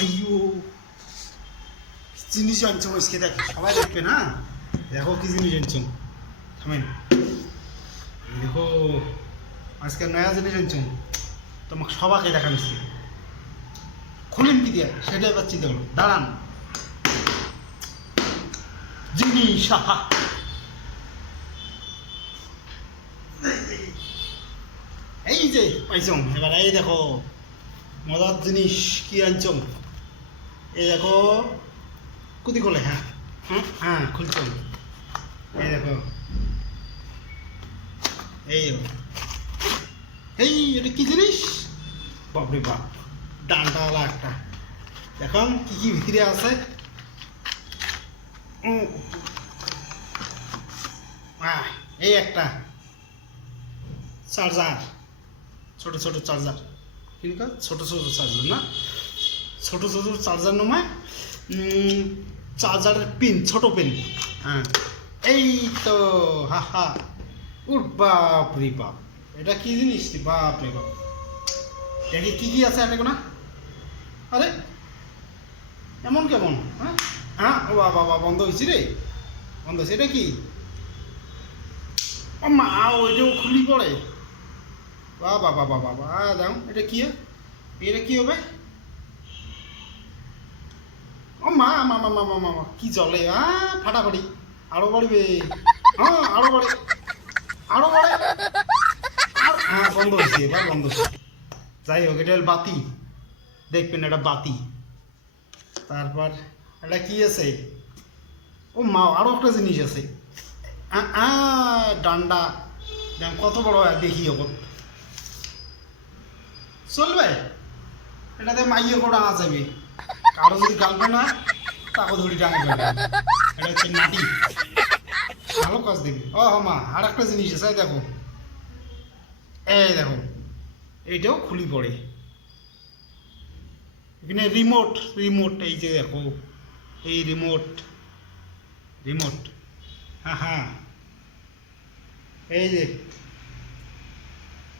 ভাইও কি জিনিস আনছো আজকে দেখো সবাই দেখবে না দেখো কি জিনিস আনছো থামেন দেখো আজকে নয়া জিনিস আনছো তোমাকে সবাইকে দেখাচ্ছি খুলেন কি দিয়া সেটাই পাচ্ছি দেখো দাঁড়ান জিনিস আহা এই যে পাইছো এবার এই দেখো মজার জিনিস কি আনছো এই দেখো কুদি খোলে হ্যাঁ হ্যাঁ হ্যাঁ খুলছো এই দেখো এই এই এটা কি জিনিস বাপরে বাপ ডান্ডাওয়ালা একটা এখন কি কি ভিতরে আছে এই একটা চার্জার ছোট ছোট চার্জার কিন্তু ছোট ছোট চার্জার না ছোট ছোট চার্জার নয় চার্জারের পিন ছোট পিন হ্যাঁ এই তো হা হা উর বাপ রে বাপ এটা কি জিনিস বাপ রে বাপ দেখি কি কি আছে এখন না আরে এমন কেমন হ্যাঁ হ্যাঁ ও বাবা বাবা বন্ধ হয়েছি রে বন্ধ হয়েছে এটা কি ও মা ওইটাও খুলি পড়ে বা বাবা বাবা বাবা দাও এটা কি এটা কি হবে ও মা মা মা মা মা মা কি চলে ফাটাফাটি আরো বাড়বে হ্যাঁ আরো বাড়ে আরো বাড়ে হ্যাঁ বন্ধ হয়েছে এবার বন্ধ যাই হোক এটা বাতি দেখবেন এটা বাতি তারপর এটা কি আছে ও মা আরো একটা জিনিস আছে ডান্ডা কত বড় দেখি ওপর চলবে এটাতে মাইয়ে করে আনা যাবে কারো যদি গার্লফ্রেন্ড হয় তাকে ধরি টাঙা যাবে এটা হচ্ছে নাটি ভালো কাজ দেবে ও মা আর একটা জিনিস আছে দেখো এই দেখো এইটাও খুলি পড়ে এখানে রিমোট রিমোট এই যে দেখো এই রিমোট রিমোট হ্যাঁ হ্যাঁ এই যে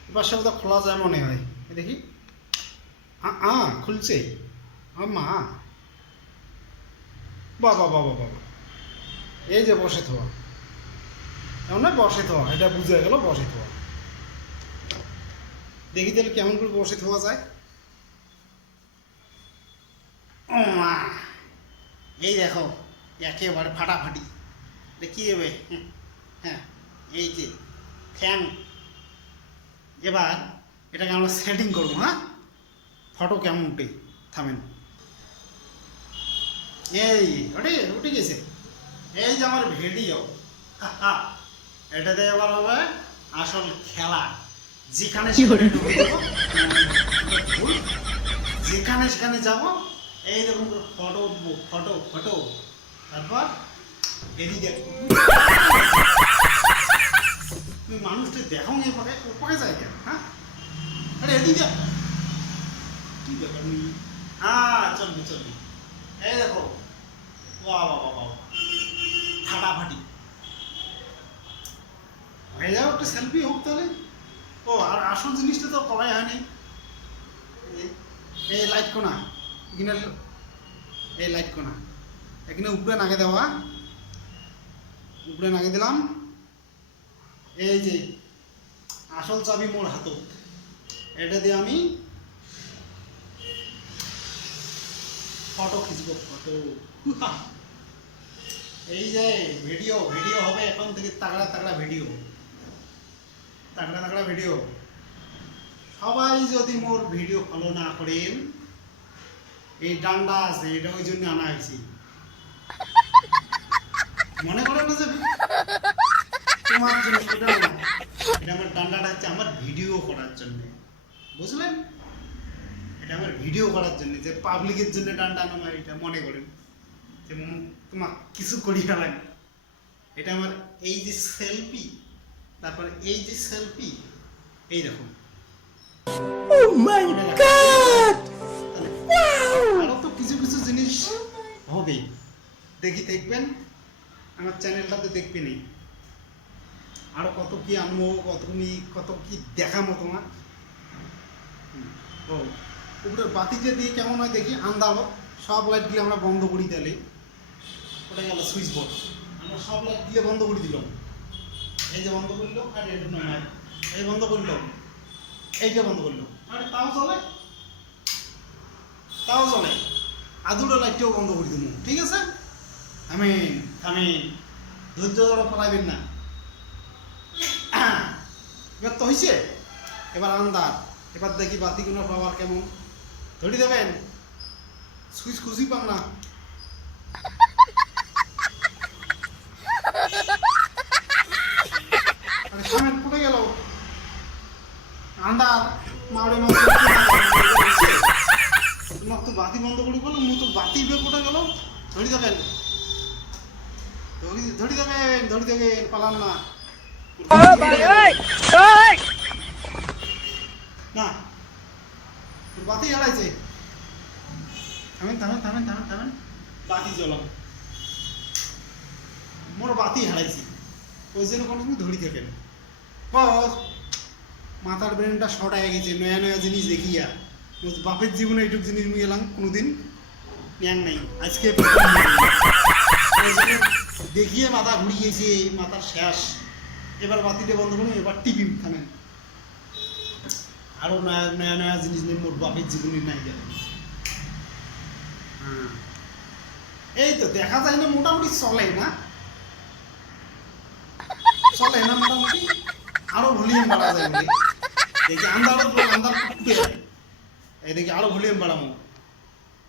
এবার সব তো খোলা যায় মনে হয় দেখি খুলছে মা বাবা বাবা বাবা এই যে বসে থোয়া এমন না বসে থোয়া এটা বুঝে গেল বসে থোয়া দেখি তাহলে কেমন করে বসে থোয়া যায় ও মা এই দেখো একেবারে ফাটাফাটি কি হবে হ্যাঁ এই যে ফ্যান এবার এটাকে আমরা সেটিং করবো হ্যাঁ ফটো কেমন উঠে থামেন এই ওটে উঠে গেছে এই যে আমার ভিডিও এটাতে এবার হবে আসল খেলা যেখানে যেখানে সেখানে যাবো এইরকম ফটো উঠবো ফটো ফটো তারপর এদিকে তুমি মানুষটা দেখো নিয়ে পাকে পাকে যায় কেন হ্যাঁ আরে এদিকে কি ব্যাপার চলবি চলবি এই দেখো বাবা বাবা বাবা ফাটাফাটি হয়ে যাও একটা সেলফি হোক তাহলে ও আর আসল জিনিসটা তো করাই হয়নি এই লাইট কোনা এখানে এই লাইট কোনা এখানে উপরে নাগে দেওয়া উপরে নাগে দিলাম এই যে আসল চাবি মোর হাতত এটা দিয়ে আমি ফটো খিচবো ফটো এই যে ভিডিও ভিডিও হবে এখন থেকে তাগড়া তাগড়া ভিডিও তাগড়া তাগড়া ভিডিও সবাই যদি মোর ভিডিও ফলো না করেন এই ডান্ডা আছে এটা ওই জন্য আনা হয়েছি মনে করেন না যে তোমার জন্য এটা আমার ডান্ডাটা হচ্ছে আমার ভিডিও করার জন্য বুঝলেন এটা আমার ভিডিও করার জন্য যে পাবলিকের জন্য ডান্ডা আনা এটা মনে করেন যে তোমার কিছু করি না লাগে এটা আমার এই যে সেলফি তারপরে এই যে সেলফি এই রকম আরো তো কিছু কিছু জিনিস হবে দেখি দেখবেন আমার চ্যানেলটাতে দেখবেনই আরো কত কি আনবো কত কি দেখাবো তোমার ও উপরের বাতিটা দিয়ে কেমন হয় দেখি, আন্দাজ সব লাইটগুলো আমরা বন্ধ করি তাহলে। ওটা গেল সুইচ বোর্ড, আমরা সব লাইট দিয়ে বন্ধ করে দিলাম। এই যে বন্ধ করলো, আর এটা নয়, এই বন্ধ করলো, এইটা বন্ধ করলো, আরে তাও চলে, তাও চলে। আর দুটো লাইটটাও বন্ধ করে দিলাম, ঠিক আছে? আমি ধৈর্য ধরে পালাইবেন না। এবার তো হয়েছে, এবার আন্দার, এবার দেখি বাতিগুলোর পাওয়ার কেমন। ধরি দেবেন, সুইচ খুঁজি পান না। আরে সামনে ফুটে গেল, আন্দার মারে তো বাতি বন্ধ করে বললাম, তো বাতি বের ফুটে গেল। ধরি দেবেন, ধরি দেবেন, পালান না। না, বাতি হারাইছে। থামেন, বাতি জ্বলাম, মোর বাতি হারাইছে। ওই জন্য কোনো তুমি ধরি থাকেন, মাথার ব্রেনটা শর্ট হয়ে গেছে। নয়া জিনিস দেখিয়া বাপের জীবনে এইটুক জিনিস নিয়ে এলাম, কোনোদিন ন্যাং নাই। আজকে দেখিয়ে মাথা ঘুরিয়েছে, মাথার শেষ। এবার বাতিটা বন্ধ করুন, এবার টিপি থামেন। আরো নয়া জিনিস নিয়ে মোর বাপের জীবনে নাই গেল। এই তো দেখা যায় না, মোটামুটি চলে না মোটামুটি। আরো ভলিউম বাড়া যায় বলে দেখি, আন্দার ফুটে যায়। এই দেখি আরো ভলিউম বাড়াবো,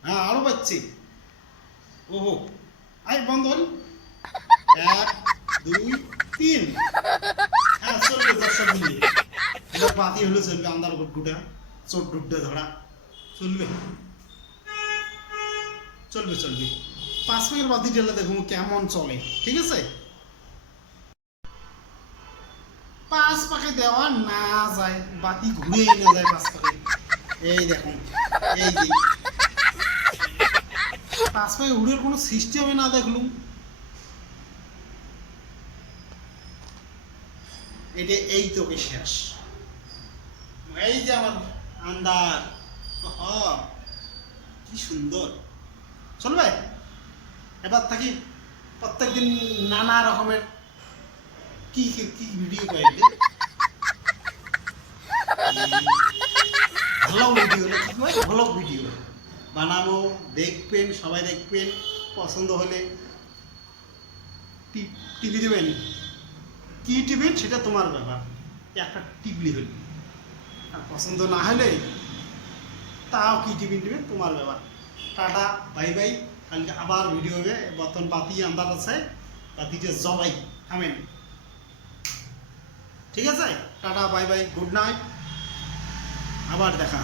হ্যাঁ আরো পাচ্ছি। ওহো, আই বন্ধ হল, 1 2 3, হ্যাঁ চলবে। দর্শক মিলিয়ে এবার বাতি হলে চলবে, আন্দার গুটা চোট ডুবটা ধরা চলবে। 5 মিনিট বাতি ঢেলে দেখুন কেমন চলে, ঠিক আছে? 5 পাকে দেওয়া না যায়, বাতি ঘুরে না যায় 5 পাকে। এই দেখুন, এই যে 5 পাকে ঘুরের কোনো সিস্টেমে না দেখলুম। এটা এই তোকে শেষ। এই যে আমার আন্দার, কি সুন্দর চলবে। এবার থাকি প্রত্যেকদিন নানা রকমের কি ভিডিও করে, ভালো ভিডিও বানাবো, দেখবেন, সবাই দেখবেন। পছন্দ হলে টিভি দেবেন, কি টিভেন সেটা তোমার ব্যাপার, একটা টিপলি হলে। আর পছন্দ না হলে তাও কি টিভি টিভেন তোমার ব্যাপার। Tata, bye bye. কালকে আবার ভিডিও হবে। বর্তমান বাতি আন্দাজ আছে, বাতিটা জবাই থামেন, ঠিক আছে? Tata, bye bye, good night, আবার দেখা।